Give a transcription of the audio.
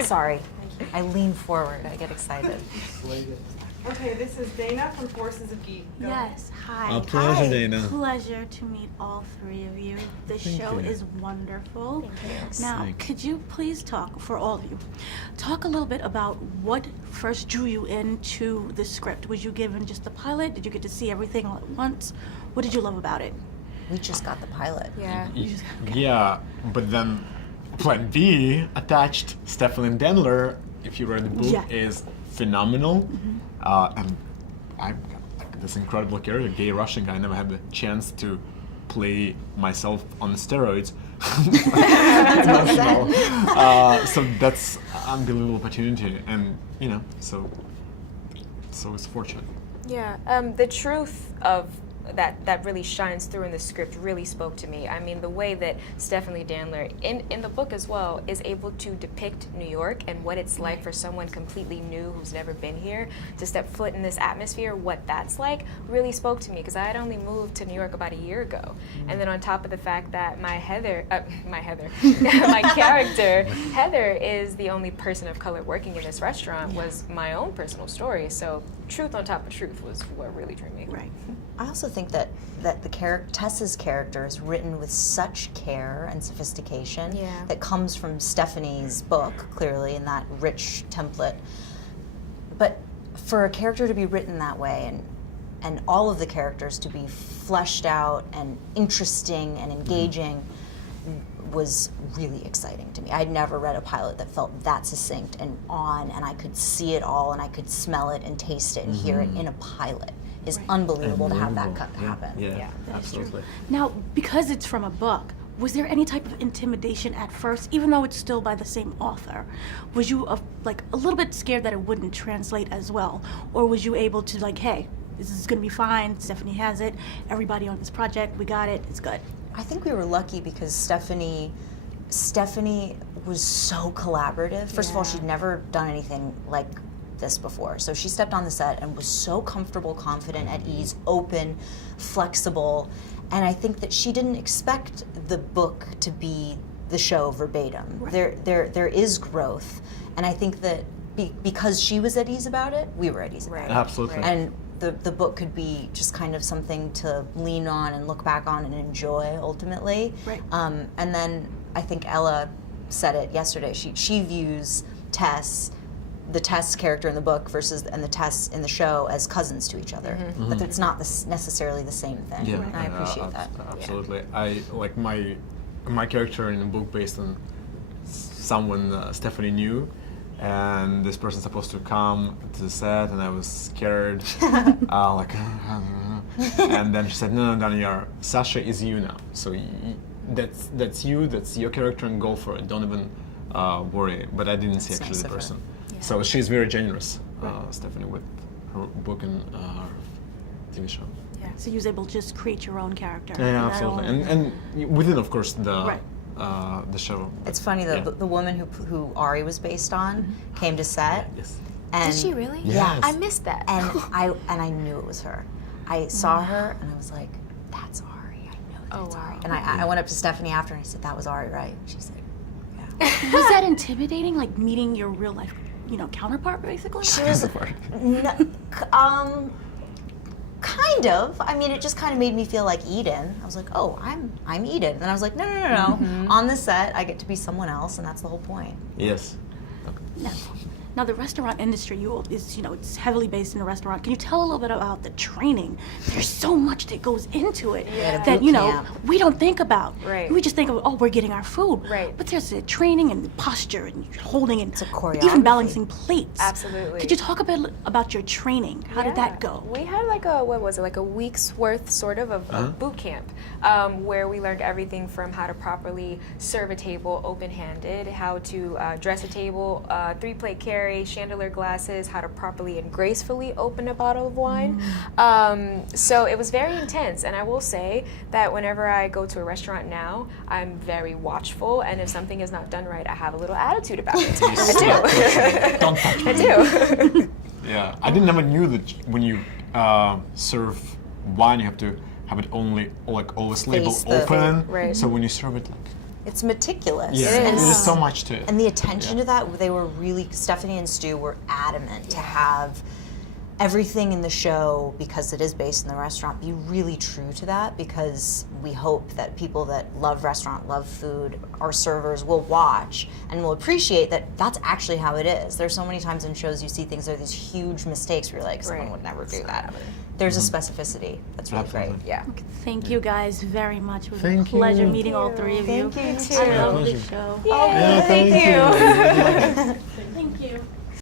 Sorry, I lean forward, I get excited. Okay, this is Dana from Forces of Geek. Go ahead. Yes, hi. A pleasure, Hi. Dana. Pleasure to meet all three of you. The show you. is wonderful. Thank you. Now, Thanks. could you please talk, for all of you, talk a little bit about what first drew you into the script? Was you given just the pilot? Did you get to see everything all at once? What did you love about it? We just got the pilot. Yeah. Yeah, but then Plan B attached Stefan and Daniyar, if you read the book, Yeah. is phenomenal. And I've got like, this incredible character, gay Russian guy. I never had the chance to play myself on steroids. So that's an unbelievable opportunity, and so it's fortunate. Yeah, the truth of that really shines through in the script really spoke to me. I mean, the way that Stephanie Daniyar, in the book as well, is able to depict New York and what it's like for someone completely new who's never been here to step foot in this atmosphere, what that's like, really spoke to me because I had only moved to New York about a year ago. And then on top of the fact that my character, Heather, is the only person of color working in this restaurant was my own personal story. So truth on top of truth was what really drew me. Right. I also think that Tessa's character is written with such care and sophistication Yeah. that comes from Stephanie's book, clearly, in that rich template. But for a character to be written that way and all of the characters to be fleshed out and interesting and engaging was really exciting to me. I'd never read a pilot that felt that succinct and on, and I could see it all and I could smell it and taste it and hear it in a pilot. It's unbelievable to have that happen. Yeah, That is true. absolutely. Now, because it's from a book, was there any type of intimidation at first, even though it's still by the same author? Was you a little bit scared that it wouldn't translate as well? Or was you able to hey, this is gonna be fine, Stephanie has it, everybody on this project, we got it, it's good? I think we were lucky because Stephanie was so collaborative. First of all, Yeah. she'd never done anything like this before. So she stepped on the set and was so comfortable, confident, at ease, open, flexible. And I think that she didn't expect the book to be the show verbatim. Right. There is growth. And I think that because she was at ease about it, we were at ease about Right. it. Absolutely. Right. And the book could be just kind of something to lean on and look back on and enjoy ultimately. Right. And then I think Ella said it yesterday. She views the Tess character in the book and the Tess in the show as cousins to each other. But it's not necessarily the same thing. Yeah, And I appreciate that. Absolutely. I like my character in the book based on someone Stephanie knew, and this person's supposed to come to the set, and I was scared, and then she said, "No, Daniyar, Sasha is you now. So that's you. That's your character, and go for it. Don't even worry." But I didn't see That's actually nice the of her. person. So she's very generous, Stephanie, with her book and her TV show. So you was able to just create your own character. Yeah, That absolutely, all- and within, of course, Right. the show. It's funny though. Yeah. The woman who Ari was based on came to set. Yes. And Did she really? Yes. I missed that. And I knew it was her. I saw her and I was like, "That's Ari. I know that's wow. Ari." And I went up to Stephanie after and I said, "That was Ari, right?" She said, "Yeah." Was that intimidating, meeting your real life, counterpart, basically? She was, kind of. I mean, it just kind of made me feel like Eden. I was like, "Oh, I'm Eden," and I was like, "No. On the set, I get to be someone else, and that's the whole point." Yes. Now, the restaurant industry is, it's heavily based in a restaurant. Can you tell a little bit about the training? There's so much that goes into it that, boot camp. we don't think about. Right. We just think of, we're getting our food. Right. But there's the training and the posture and holding and a choreography. even balancing plates. Absolutely. Could you talk a bit about your training? How did that go? We had a week's worth sort of boot camp where we learned everything from how to properly serve a table open-handed, how to dress a table, 3-plate carry, chandelier glasses, how to properly and gracefully open a bottle of wine. So it was very intense, and I will say that whenever I go to a restaurant now, I'm very watchful, and if something is not done right, I have a little attitude about it. I do. Don't touch me. I do. Yeah, I never knew that when you serve wine, you have to have it only always labeled Face the- open. Right. So when you serve it it's meticulous. Yeah, It And, is. there's so much to it. and the attention Yeah. to that, they were really, Stephanie and Stu were adamant to have everything in the show, because it is based in the restaurant, be really true to that, because we hope that people that love restaurant, love food, our servers will watch and will appreciate that that's actually how it is. There's so many times in shows you see things, there are these huge mistakes where you're like, someone Right. would never do It's not that. happening. There's a specificity that's really great. Absolutely. Yeah. Thank you guys very much. It was Thank a pleasure you. meeting all three of you. Thank you, too. I Yeah, love pleasure. the show. Yeah, thank you. Thank you.